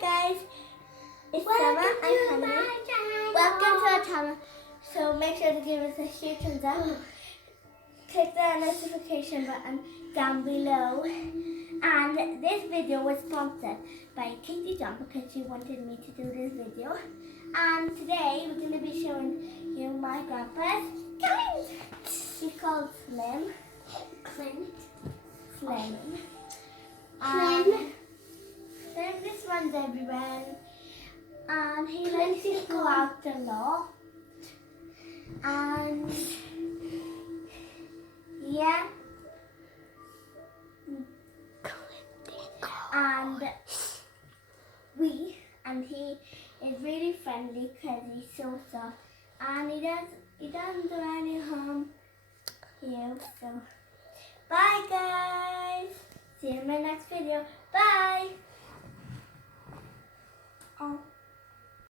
guys, it's Summer and Honey. Welcome to our channel. So make sure to give us a huge thumbs up. Click the notification button down below. And this video was sponsored by Katie John because she wanted me to do this video. And today we're going to be showing you my grandpa's Clint. He's called Slim. Clint. Slim. Then this one's everywhere. And he likes to go out a lot. And yeah. And he is really friendly because he's so soft. And he doesn't do any harm here. So bye guys. See you in my next video. Bye.